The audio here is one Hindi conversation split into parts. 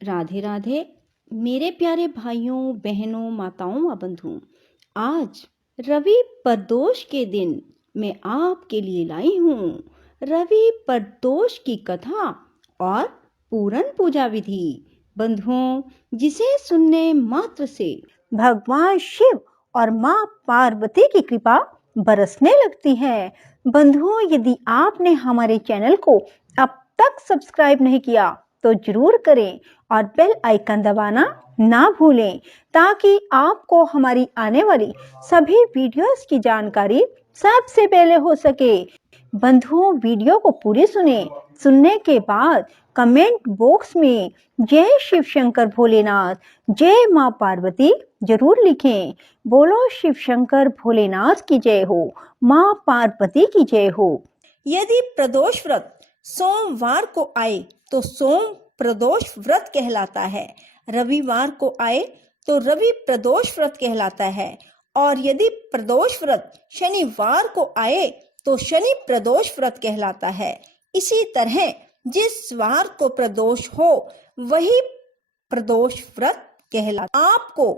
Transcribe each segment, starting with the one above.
राधे राधे मेरे प्यारे भाइयों बहनों माताओं व बंधुओं। आज रवि प्रदोष के दिन मैं आपके लिए लाई हूँ रवि प्रदोष की कथा और पूरन पूजा विधि। बंधुओं, जिसे सुनने मात्र से भगवान शिव और माँ पार्वती की कृपा बरसने लगती है। बंधुओं, यदि आपने हमारे चैनल को अब तक सब्सक्राइब नहीं किया तो जरूर करें और बेल आइकन दबाना ना भूलें, ताकि आपको हमारी आने वाली सभी वीडियोस की जानकारी सबसे पहले हो सके। बंधुओं, वीडियो को पूरी सुनने के बाद कमेंट बॉक्स में जय शिव शंकर भोलेनाथ, जय माँ पार्वती जरूर लिखें। बोलो शिव शंकर भोलेनाथ की जय हो, माँ पार्वती की जय हो। यदि प्रदोष व्रत सोमवार को आए तो सोम प्रदोष व्रत कहलाता है, रविवार को आए तो रवि प्रदोष व्रत कहलाता है, और यदि प्रदोष व्रत शनिवार को आए तो शनि प्रदोष व्रत कहलाता है। इसी तरह जिस वार को प्रदोष हो वही प्रदोष व्रत कहलाता। आपको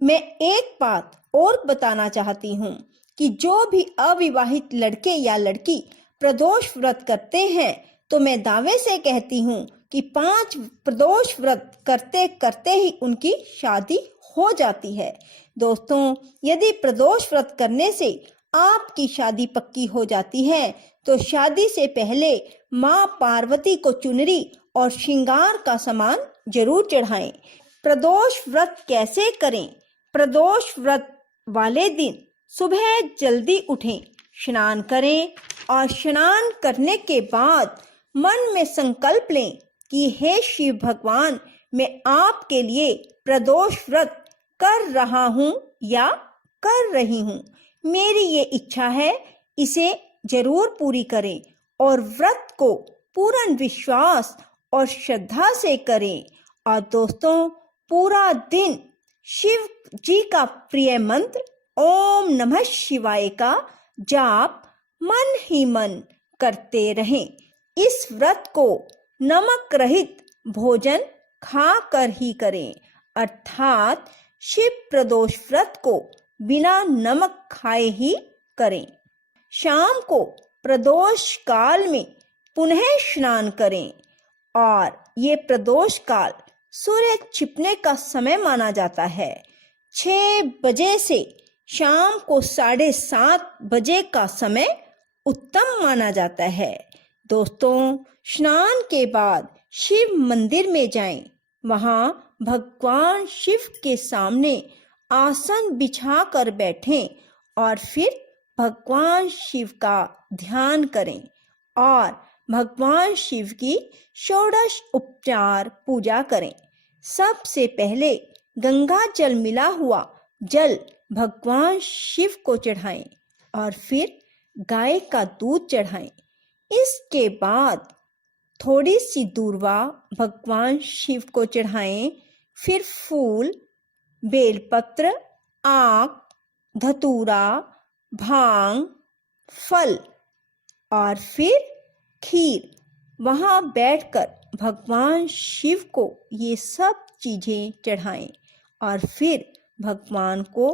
मैं एक बात और बताना चाहती हूँ कि जो भी अविवाहित लड़के या लड़की प्रदोष व्रत करते हैं तो मैं दावे से कहती हूँ कि 5 प्रदोष व्रत करते करते ही उनकी शादी हो जाती है। दोस्तों, यदि प्रदोष व्रत करने से आपकी शादी पक्की हो जाती है तो शादी से पहले माँ पार्वती को चुनरी और श्रृंगार का सामान जरूर चढ़ाएं। प्रदोष व्रत कैसे करें? प्रदोष व्रत वाले दिन सुबह जल्दी उठें, स्नान करें और स्नान करने के बाद मन में संकल्प लें कि हे शिव भगवान, मैं आपके लिए प्रदोष व्रत कर रहा हूँ या कर रही हूँ। मेरी ये इच्छा है, इसे जरूर पूरी करें और व्रत को पूर्ण विश्वास और श्रद्धा से करें। और दोस्तों, पूरा दिन शिव जी का प्रिय मंत्र ओम नमः शिवाय का जाप मन ही मन करते रहें। इस व्रत को नमक रहित भोजन खाकर ही करें, अर्थात शिव प्रदोष व्रत को बिना नमक खाए ही करें। शाम को प्रदोष काल में पुनः स्नान करें और ये प्रदोष काल सूर्य छिपने का समय माना जाता है। 6 बजे से शाम को 7:30 बजे का समय उत्तम माना जाता है। दोस्तों, स्नान के बाद शिव मंदिर में जाएं, वहां भगवान शिव के सामने आसन बिछा कर बैठें और फिर भगवान शिव का ध्यान करें और भगवान शिव की षोडश उपचार पूजा करें। सबसे पहले गंगा जल मिला हुआ जल भगवान शिव को चढ़ाएं और फिर गाय का दूध चढ़ाएं। इसके बाद थोड़ी सी दूर्वा भगवान शिव को चढ़ाएं, फिर फूल, बेलपत्र, आक, धतूरा, भांग, फल और फिर खीर। वहां बैठकर भगवान शिव को ये सब चीजें चढ़ाएं और फिर भगवान को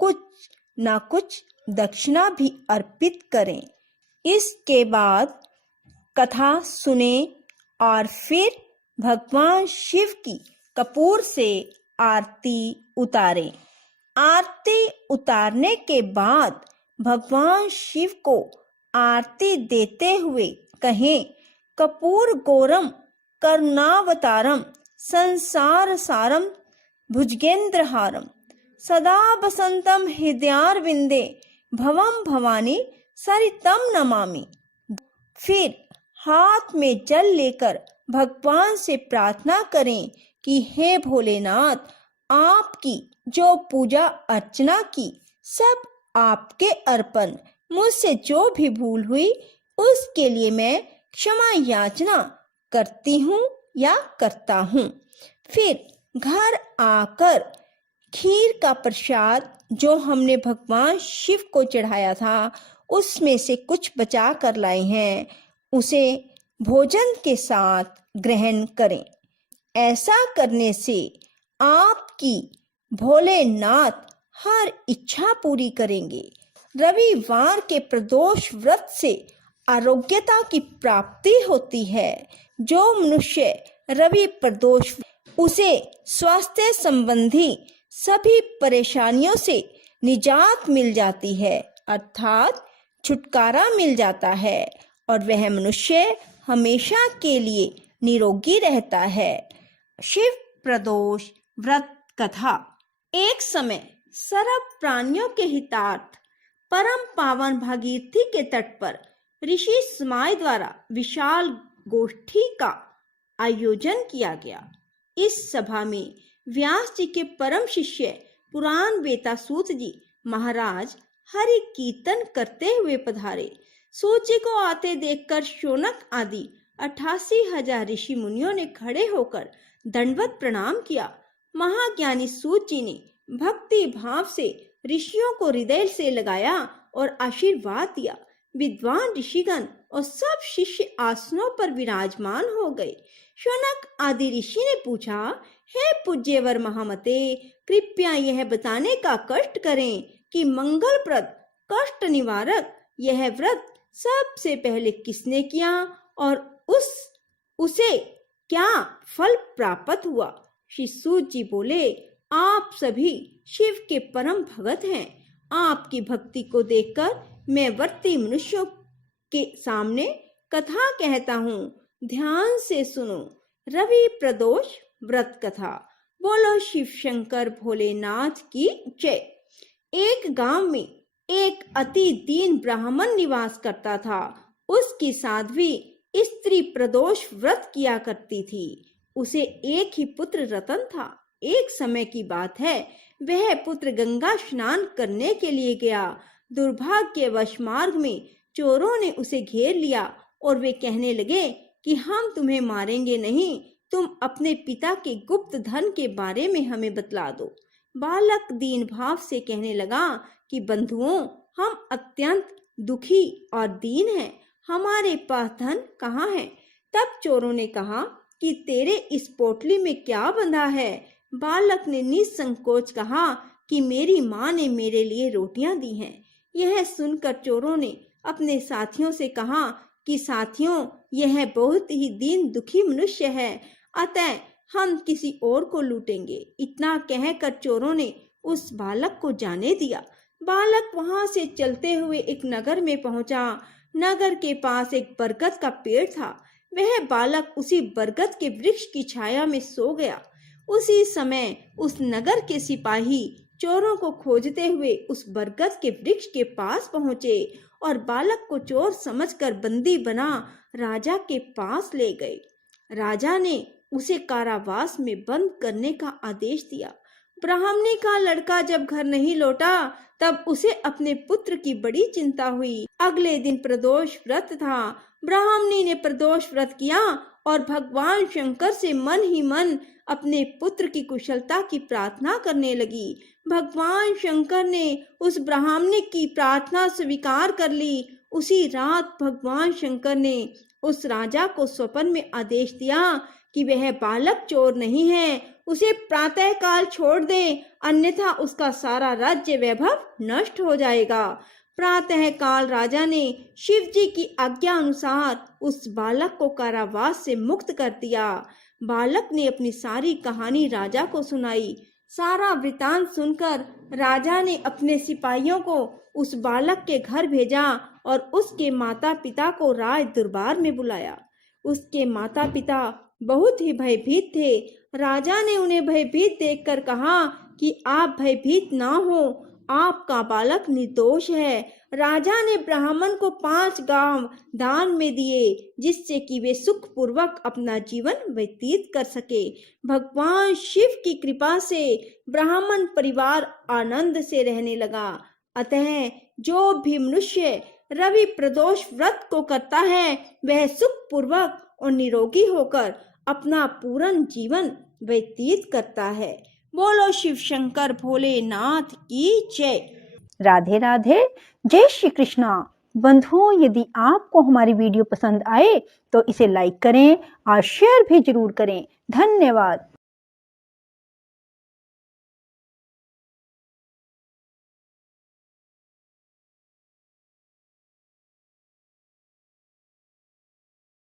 कुछ ना कुछ दक्षिणा भी अर्पित करें। इसके बाद कथा सुने और फिर भगवान शिव की कपूर से आरती उतारें। आरती उतारने के बाद भगवान शिव को आरती देते हुए कहें, कपूर गौरम करुणावतारम संसार सारम भुजगेंद्रहारम सदा बसंतम हृदयारविंदे भवम भवानी सरितम नमामि। फिर हाथ में जल लेकर भगवान से प्रार्थना करें कि हे भोलेनाथ, आपकी जो पूजा अर्चना की सब आपके अर्पण। मुझसे जो भी भूल हुई उसके लिए मैं क्षमा याचना करती हूँ या करता हूँ। फिर घर आकर खीर का प्रसाद जो हमने भगवान शिव को चढ़ाया था उसमें से कुछ बचा कर लाए हैं, उसे भोजन के साथ ग्रहण करें। ऐसा करने से आपकी भोलेनाथ हर इच्छा पूरी करेंगे। रविवार के प्रदोष व्रत से आरोग्यता की प्राप्ति होती है। जो मनुष्य रवि प्रदोष, उसे स्वास्थ्य संबंधी सभी परेशानियों से निजात मिल जाती है, अर्थात छुटकारा मिल जाता है और वह मनुष्य हमेशा के लिए निरोगी रहता है। शिव प्रदोष व्रत कथा। एक समय सर्व प्राणियों के हितार्थ परम पावन भागीरथी के तट पर ऋषि सुमाय द्वारा विशाल गोष्ठी का आयोजन किया गया। इस सभा में व्यास जी के परम शिष्य पुराण बेतासूत जी महाराज हरि कीर्तन करते हुए पधारे। सूत जी को आते देखकर शौनक आदि 88,000 ऋषि मुनियों ने खड़े होकर दंडवत प्रणाम किया। महाज्ञानी सूत जी ने भक्ति भाव से ऋषियों को हृदय से लगाया और आशीर्वाद दिया। विद्वान ऋषिगण और सब शिष्य आसनों पर विराजमान हो गए। शौनक आदि ऋषि ने पूछा, हे पूज्यवर महामते, कृपया यह बताने का कष्ट करें कि मंगलप्रद कष्ट निवारक यह व्रत सबसे पहले किसने किया और उसे क्या फल प्राप्त हुआ। श्री सूत जी बोले, आप सभी शिव के परम भगत हैं। आपकी भक्ति को देखकर मैं व्रती मनुष्यों के सामने कथा कहता हूँ, ध्यान से सुनो। रवि प्रदोष व्रत कथा। बोलो शिव शंकर भोलेनाथ की जय। एक गांव में एक अति दीन ब्राह्मण निवास करता था। उसकी साध्वी स्त्री प्रदोष व्रत किया करती थी। उसे एक ही पुत्र रतन था। एक समय की बात है, वह पुत्र गंगा स्नान करने के लिए गया। दुर्भाग्यवश मार्ग में चोरों ने उसे घेर लिया और वे कहने लगे कि हम तुम्हें मारेंगे नहीं, तुम अपने पिता के गुप्त धन के बारे में हमें बतला दो। बालक दीन भाव से कहने लगा कि बंधुओं, हम अत्यंत दुखी और दीन हैं, हमारे पास धन कहाँ है। तब चोरों ने कहा कि तेरे इस पोटली में क्या बंधा है। बालक ने निसंकोच कहा कि मेरी माँ ने मेरे लिए रोटियां दी हैं। यह सुनकर चोरों ने अपने साथियों से कहा कि साथियों, यह बहुत ही दीन दुखी मनुष्य है, अतः हम किसी और को लूटेंगे। इतना कहकर चोरों ने उस बालक को जाने दिया। बालक वहां से चलते हुए एक नगर में पहुंचा। नगर के पास एक बरगद का पेड़ था। वह बालक उसी बरगद के वृक्ष की छाया में सो गया। उसी समय उस नगर के सिपाही चोरों को खोजते हुए उस बरगद के वृक्ष के पास पहुंचे और बालक को चोर समझकर बंदी बना राजा के पास ले गए। राजा ने उसे कारावास में बंद करने का आदेश दिया। ब्राह्मणी का लड़का जब घर नहीं लौटा तब उसे अपने पुत्र की बड़ी चिंता हुई। अगले दिन प्रदोष व्रत था। ब्राह्मणी ने प्रदोष व्रत किया और भगवान शंकर से मन ही मन अपने पुत्र की कुशलता की प्रार्थना करने लगी। भगवान शंकर ने उस ब्राह्मणी की प्रार्थना स्वीकार कर ली। उसी रात भगवान शंकर ने उस राजा को स्वप्न में आदेश दिया कि वह बालक चोर नहीं है, उसे प्रातः काल छोड़ दे, अन्यथा उसका सारा राज्य वैभव नष्ट हो जाएगा। प्रातः काल राजा ने शिव जी की आज्ञा अनुसार उस बालक को कारावास से मुक्त कर दिया। बालक ने अपनी सारी कहानी राजा को सुनाई। सारा वृतांत सुनकर राजा ने अपने सिपाहियों को उस बालक के घर भेजा और उसके माता पिता को राज दरबार में बुलाया। उसके माता पिता बहुत ही भयभीत थे। राजा ने उन्हें भयभीत देखकर कहा कि आप भयभीत ना हो, आपका बालक निर्दोष है। राजा ने ब्राह्मण को 5 गांव दान में दिए, जिससे कि वे सुख पूर्वक अपना जीवन व्यतीत कर सके। भगवान शिव की कृपा से ब्राह्मण परिवार आनंद से रहने लगा। अतः जो भी मनुष्य रवि प्रदोष व्रत को करता है, वह सुख पूर्वक और निरोगी होकर अपना पूर्ण जीवन व्यतीत करता है। बोलो शिव शंकर भोलेनाथ की जय। राधे राधे। जय श्री कृष्णा। बंधुओं, यदि आपको हमारी वीडियो पसंद आए तो इसे लाइक करें और शेयर भी जरूर करें। धन्यवाद।